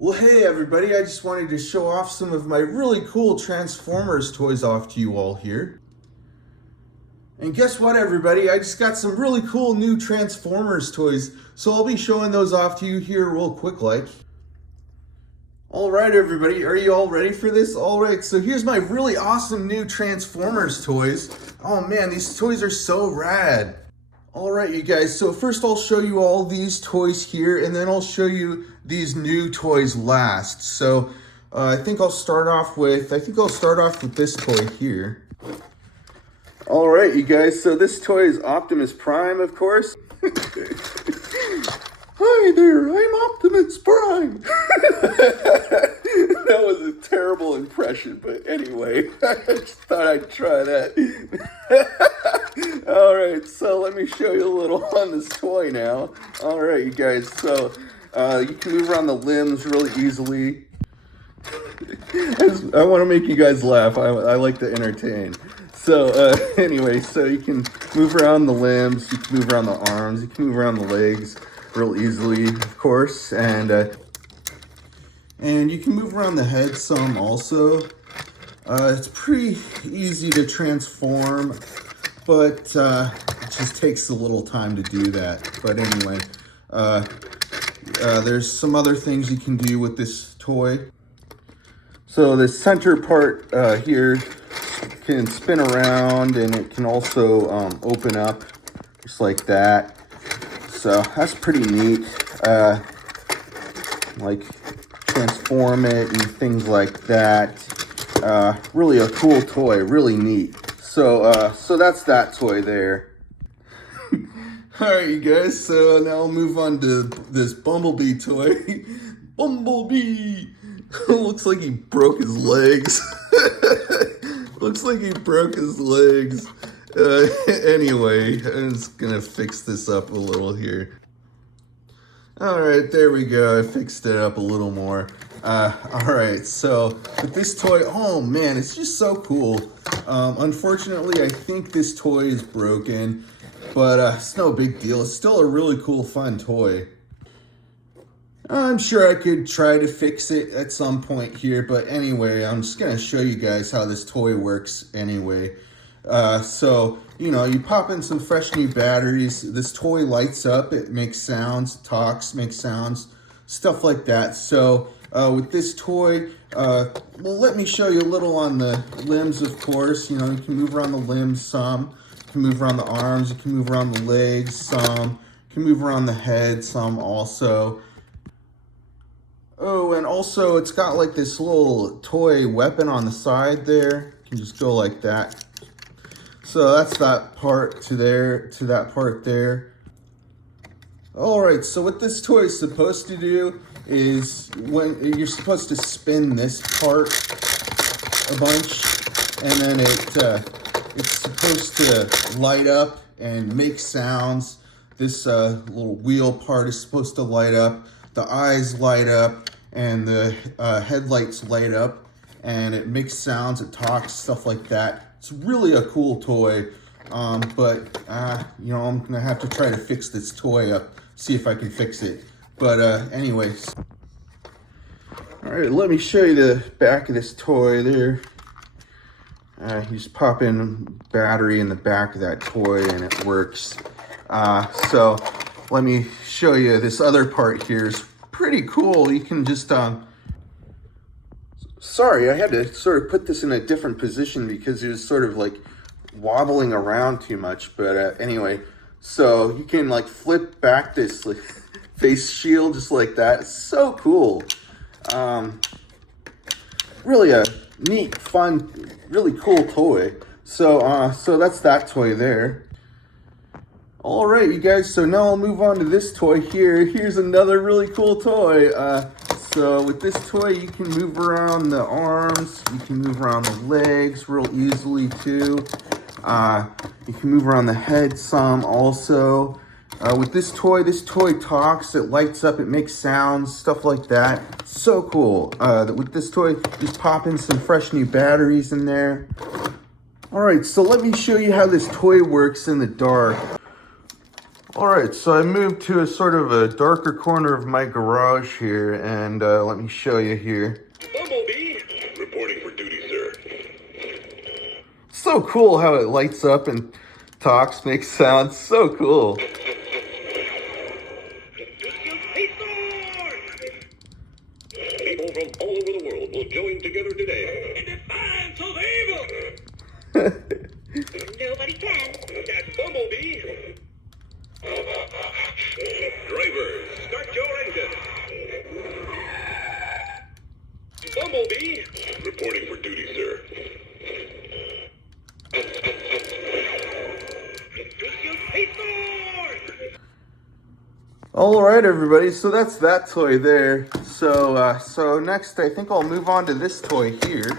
Well, hey everybody, I just wanted to show off some of my really cool Transformers toys off to you all here. And guess what everybody, I just got some really cool new Transformers toys, so I'll be showing those off to you here real quick like. Alright everybody, are you all ready for this? Alright, so here's my really awesome new Transformers toys. Oh man, these toys are so rad. Alright you guys, so first I'll show you all these toys here, and then I'll show you these new toys last. So I think I'll start off with this toy here. Alright you guys, so this toy is Optimus Prime, of course. Hi there, I'm Optimus Prime. That was a terrible impression, but anyway, I just thought I'd try that. Alright, so let me show you a little on this toy now. Alright, you guys, so you can move around the limbs really easily. I want to make you guys laugh. I like to entertain. So anyway, so you can move around the limbs, you can move around the arms, you can move around the legs real easily, of course, and you can move around the head some also. It's pretty easy to transform, but it just takes a little time to do that. But anyway, there's some other things you can do with this toy. So the center part here can spin around, and it can also open up just like that. So that's pretty neat. Like transform it and things like that. Really a cool toy, really neat. So so that's that toy there. Alright you guys, so now I'll move on to this Bumblebee toy. Bumblebee! Looks like he broke his legs. Looks like he broke his legs. Anyway, I'm just gonna fix this up a little here. Alright, there we go. I fixed it up a little more. Alright, so with this toy, oh man, it's just so cool. Unfortunately, I think this toy is broken, but it's no big deal. It's still a really cool, fun toy. I'm sure I could try to fix it at some point here, but anyway, I'm just gonna show you guys how this toy works anyway. So, you know, you pop in some fresh new batteries, this toy lights up, it makes sounds, talks, makes sounds, stuff like that. So, with this toy, well, let me show you a little on the limbs, of course. You know, you can move around the limbs some, you can move around the arms, you can move around the legs some, you can move around the head some also. Oh, and also it's got like this little toy weapon on the side there. You can just go like that. So that's that part to there, to that part there. Alright, so what this toy is supposed to do is when you're supposed to spin this part a bunch, and then it's supposed to light up and make sounds. This little wheel part is supposed to light up. The eyes light up, and the headlights light up, and it makes sounds, it talks, stuff like that. It's really a cool toy, but you know, I'm gonna have to try to fix this toy up, see if I can fix it. But anyways, all right, let me show you the back of this toy there. You just pop in battery in the back of that toy and it works. So let me show you this other part here. Is pretty cool. You can just sorry, I had to sort of put this in a different position because it was sort of like wobbling around too much. But anyway, so you can like flip back this like face shield just like that. It's so cool. Really a neat, fun, really cool toy. So so that's that toy there. Alright you guys, so now I'll move on to this toy here. Here's another really cool toy. So with this toy you can move around the arms, you can move around the legs real easily too. You can move around the head some also. With this toy talks, it lights up, it makes sounds, stuff like that. So cool. With this toy, just pop in some fresh new batteries in there. Alright, so let me show you how this toy works in the dark. All right, so I moved to a sort of a darker corner of my garage here, and let me show you here. Bumblebee, reporting for duty, sir. So cool how it lights up and talks, makes sounds. So cool. People from all over the world will join together today in defiance of evil. Nobody can. That's Bumblebee. Drivers, start your engine. Bumblebee, reporting for duty, sir. All right, everybody. So that's that toy there. So next, I think I'll move on to this toy here.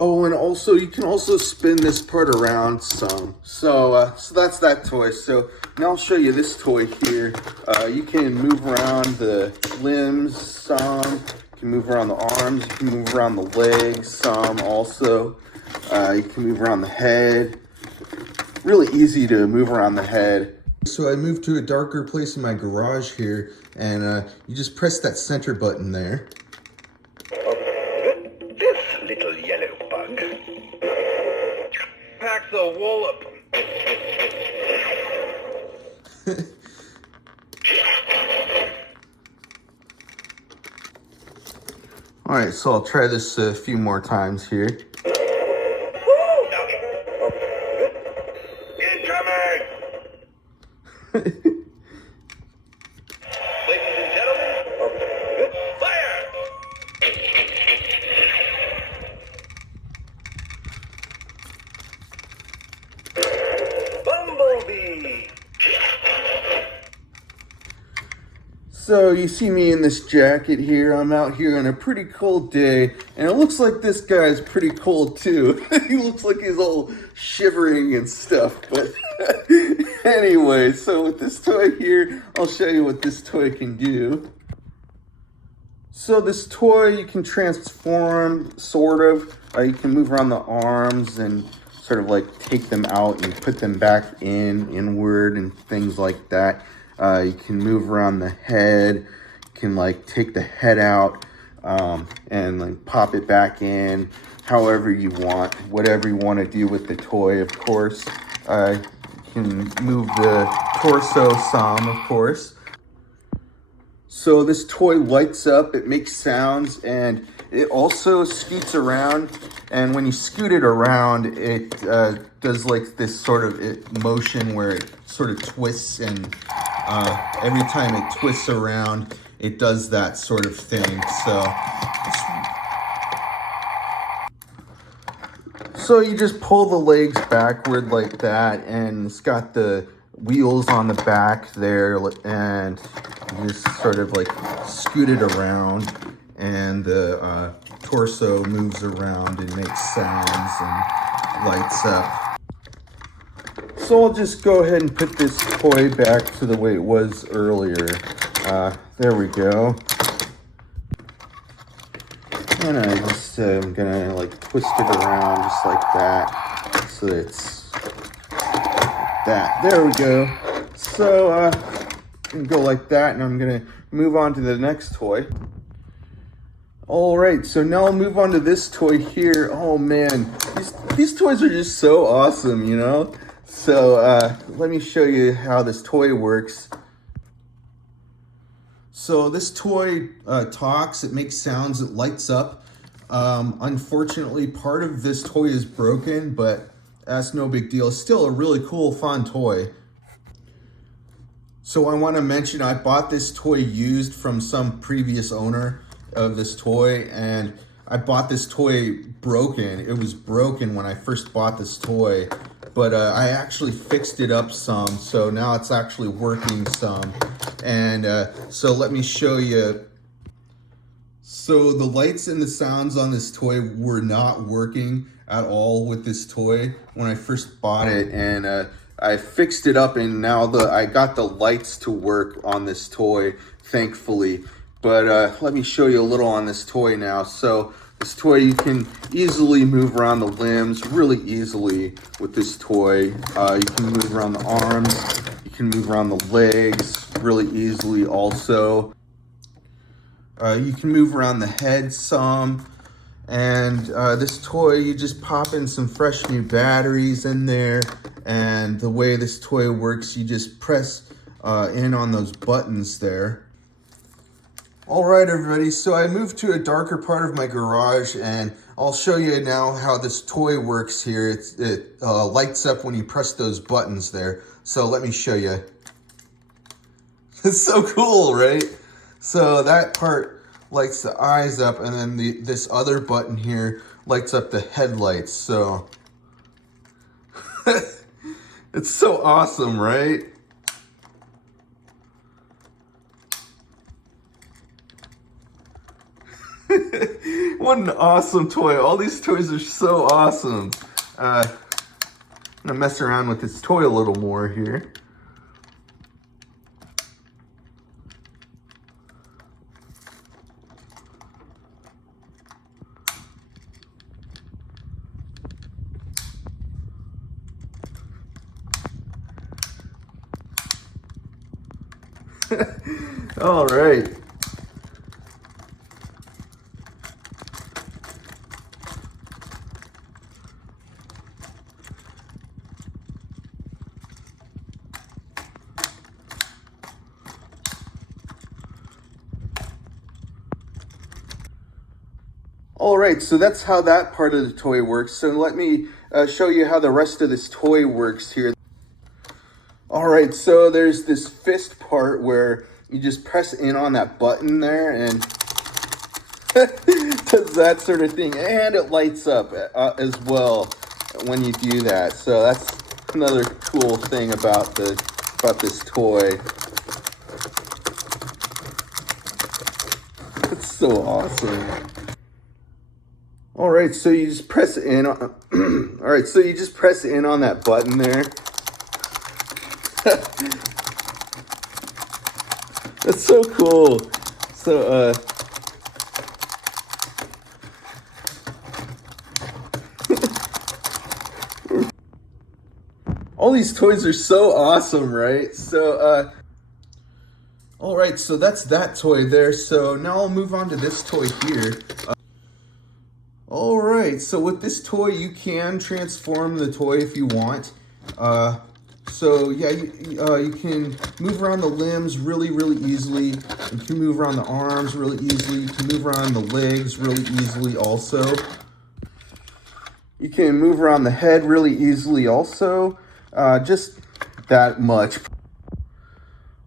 Oh, and also you can also spin this part around some. So that's that toy. So now I'll show you this toy here. You can move around the limbs some. You can move around the arms. You can move around the legs some. Also, you can move around the head. Really easy to move around the head. So I moved to a darker place in my garage here, and you just press that center button there. This little yellow bug packs a wallop. All right, so I'll try this a few more times here. Incoming! Ladies and gentlemen, fire! Bumblebee! So you see me in this jacket here. I'm out here on a pretty cold day, and it looks like this guy's pretty cold too. He looks like he's all shivering and stuff, but anyway, so with this toy here, I'll show you what this toy can do. So this toy, you can transform, sort of. You can move around the arms and sort of like take them out and put them back inward and things like that. You can move around the head. You can like take the head out and like pop it back in however you want, whatever you want to do with the toy, of course. You can move the torso some, of course. So this toy lights up, it makes sounds, and it also scoots around. And when you scoot it around, it does like this sort of motion where it sort of twists, and every time it twists around, it does that sort of thing. So you just pull the legs backward like that, and it's got the wheels on the back there, and you just sort of like scoot it around, and the torso moves around and makes sounds and lights up. So I'll just go ahead and put this toy back to the way it was earlier. There we go. And I just I'm gonna like twist it around just like that, so that it's like that. There we go. So I can go like that, and I'm gonna move on to the next toy. All right, so now I'll move on to this toy here. Oh man, these toys are just so awesome, you know? So let me show you how this toy works. So this toy talks, it makes sounds, it lights up. Unfortunately, part of this toy is broken, but that's no big deal. It's still a really cool, fun toy. So I want to mention I bought this toy used from some previous owner of this toy, and I bought this toy broken. It was broken when I first bought this toy, but I actually fixed it up some, so now it's actually working some. And so let me show you. So the lights and the sounds on this toy were not working at all with this toy when I first bought it, and I fixed it up, and now I got the lights to work on this toy, thankfully. But let me show you a little on this toy now. So This toy, you can easily move around the limbs really easily with this toy. You can move around the arms, you can move around the legs really easily also. You can move around the head some. And this toy, you just pop in some fresh new batteries in there. And the way this toy works, you just press in on those buttons there. All right, everybody, so I moved to a darker part of my garage, and I'll show you now how this toy works here. It lights up when you press those buttons there. So let me show you. It's so cool, right? So that part lights the eyes up, and then this other button here lights up the headlights. So it's so awesome, right? What an awesome toy. All these toys are so awesome. I'm gonna mess around with this toy a little more here. All right. All right, so that's how that part of the toy works. So let me show you how the rest of this toy works here. All right, so there's this fist part where you just press in on that button there and does that sort of thing. And it lights up as well when you do that. So that's another cool thing about this toy. It's so awesome. All right, so you just press in on, all right, so you just press in on that button there. That's so cool. So, all these toys are so awesome, right? So, all right, so that's that toy there. So now I'll move on to this toy here. All right, so with this toy, you can transform the toy if you want. So yeah, you can move around the limbs really easily. You can move around the arms really easily. You can move around the legs really easily also. You can move around the head really easily also. Just that much.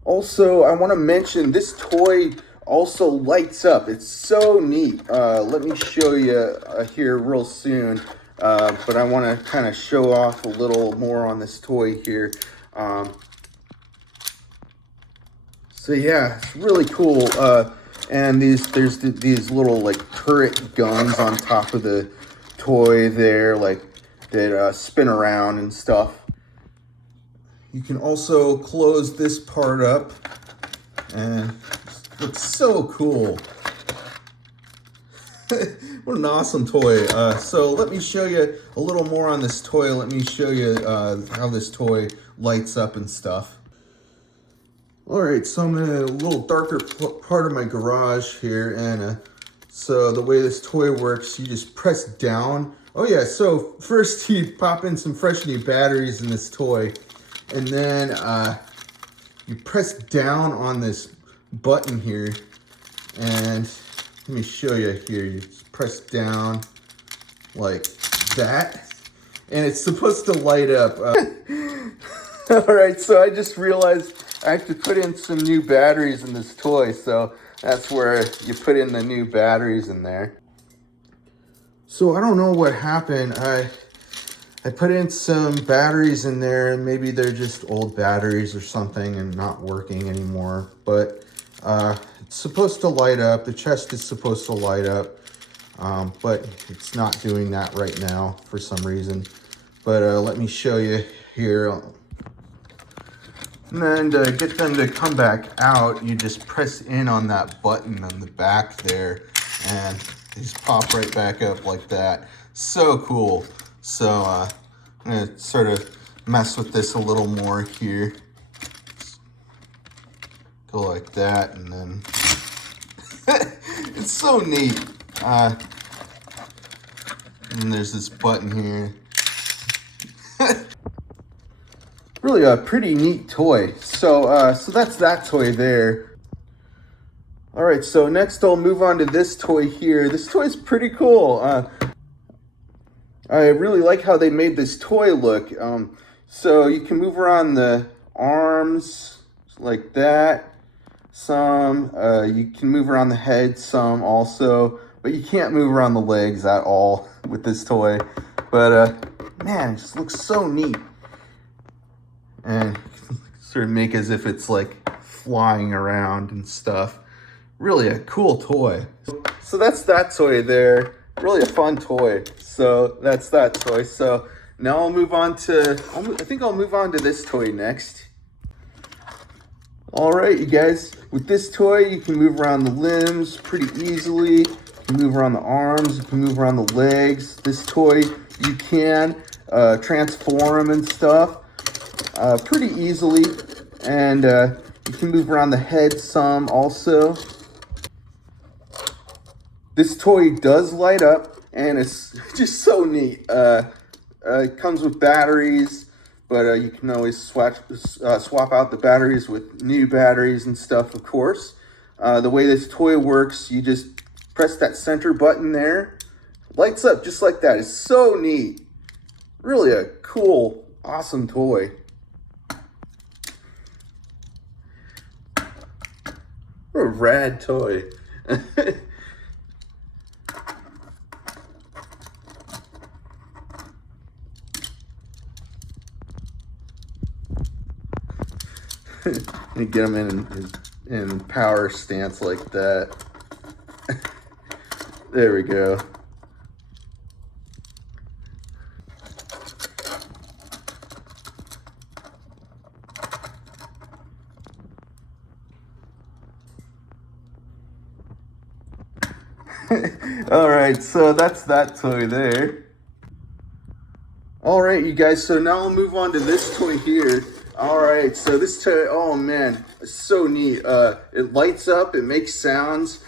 Also, I want to mention this toy also lights up. It's so neat. Let me show you here real soon. But I want to kind of show off a little more on this toy here. So yeah, it's really cool. And there's these little like turret guns on top of the toy there, like that spin around and stuff. You can also close this part up, and it looks so cool. What an awesome toy. So let me show you a little more on this toy. Let me show you how this toy lights up and stuff. All right, so I'm in a little darker part of my garage here, and so the way this toy works, you just press down. Oh yeah, so first you pop in some fresh new batteries in this toy, and then you press down on this button here, and let me show you here. You just press down like that, and it's supposed to light up. All right, so I just realized I have to put in some new batteries in this toy, so that's where you put in the new batteries in there. So I don't know what happened. I put in some batteries in there, and maybe they're just old batteries or something and not working anymore, but it's supposed to light up. The chest is supposed to light up, but it's not doing that right now for some reason. But let me show you here. And then to get them to come back out, you just press in on that button on the back there, and They just pop right back up like that. So cool. So I'm gonna sort of mess with this a little more here. Go like that, and then it's so neat. And there's this button here. Really a pretty neat toy. So so that's that toy there. All right, so next I'll move on to this toy here. This toy is pretty cool. I really like how they made this toy look. So you can move around the arms like that. Some, you can move around the head some also, but you can't move around the legs at all with this toy. But man, it just looks so neat. And sort of make as if it's like flying around and stuff. Really a cool toy. So that's that toy there. Really a fun toy. So that's that toy. So now I'll move on to, I think I'll move on to this toy next. All right, you guys, with this toy, you can move around the limbs pretty easily. You can move around the arms, you can move around the legs. This toy, you can transform and stuff pretty easily. And you can move around the head some also. This toy does light up, and it's just so neat. It comes with batteries, but you can always swap out the batteries with new batteries and stuff, of course. The way this toy works, you just press that center button there. Lights up just like that. It's so neat. Really a cool, awesome toy. What a rad toy. You get them in power stance like that. There we go. All right, so that's that toy there. All right, you guys, so now I'll move on to this toy here. All right, so this toy, oh man, it's so neat. It lights up, it makes sounds.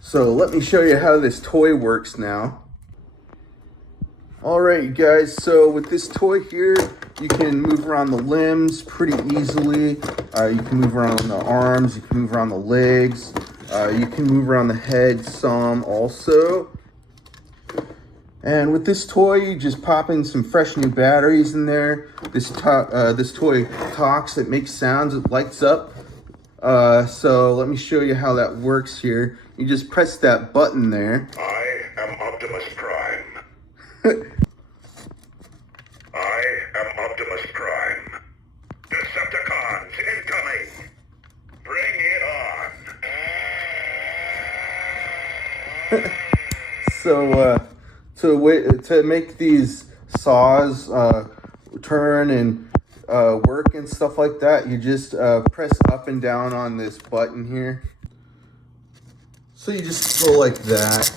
So let me show you how this toy works now. All right, you guys, so with this toy here, you can move around the limbs pretty easily. You can move around the arms, you can move around the legs. You can move around the head some also. And with this toy, you just pop in some fresh new batteries in there. This toy talks, it makes sounds, it lights up. So let me show you how that works here. You just press that button there. I am Optimus Prime. I am Optimus Prime. Decepticons incoming. Bring it on. To make these saws turn and work and stuff like that, you just press up and down on this button here. So you just go like that.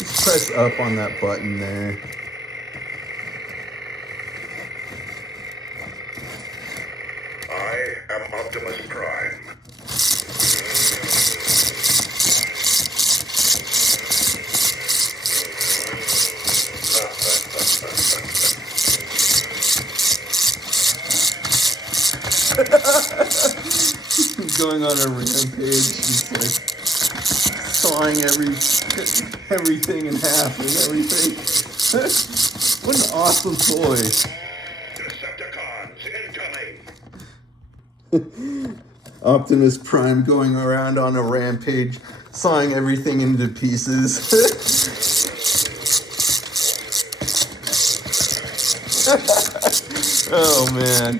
Just press up on that button there. I am Optimus Prime. He's going on a rampage. He's like sawing everything in half and everything. What an awesome toy. Decepticons incoming. Optimus Prime going around on a rampage, sawing everything into pieces. Oh man.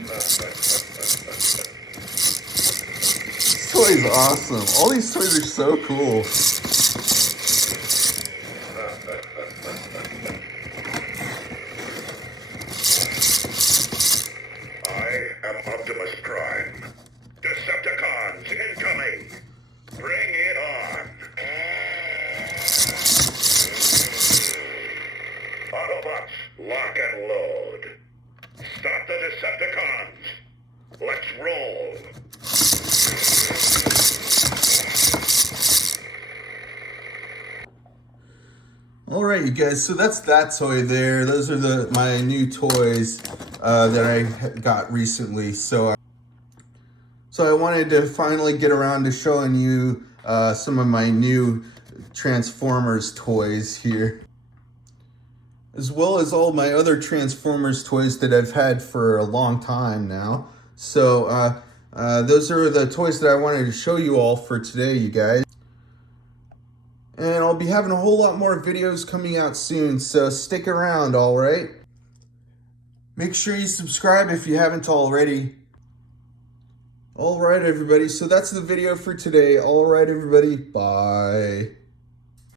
This toy's awesome. All these toys are so cool. Lock and load. Stop the Decepticons. Let's roll. All right, you guys, so that's that toy there. Those are my new toys that I got recently. So I wanted to finally get around to showing you some of my new Transformers toys here, as well as all my other Transformers toys that I've had for a long time now. So those are the toys that I wanted to show you all for today, you guys. And I'll be having a whole lot more videos coming out soon, so stick around, all right? Make sure you subscribe if you haven't already. All right, everybody, so that's the video for today. All right, everybody, bye.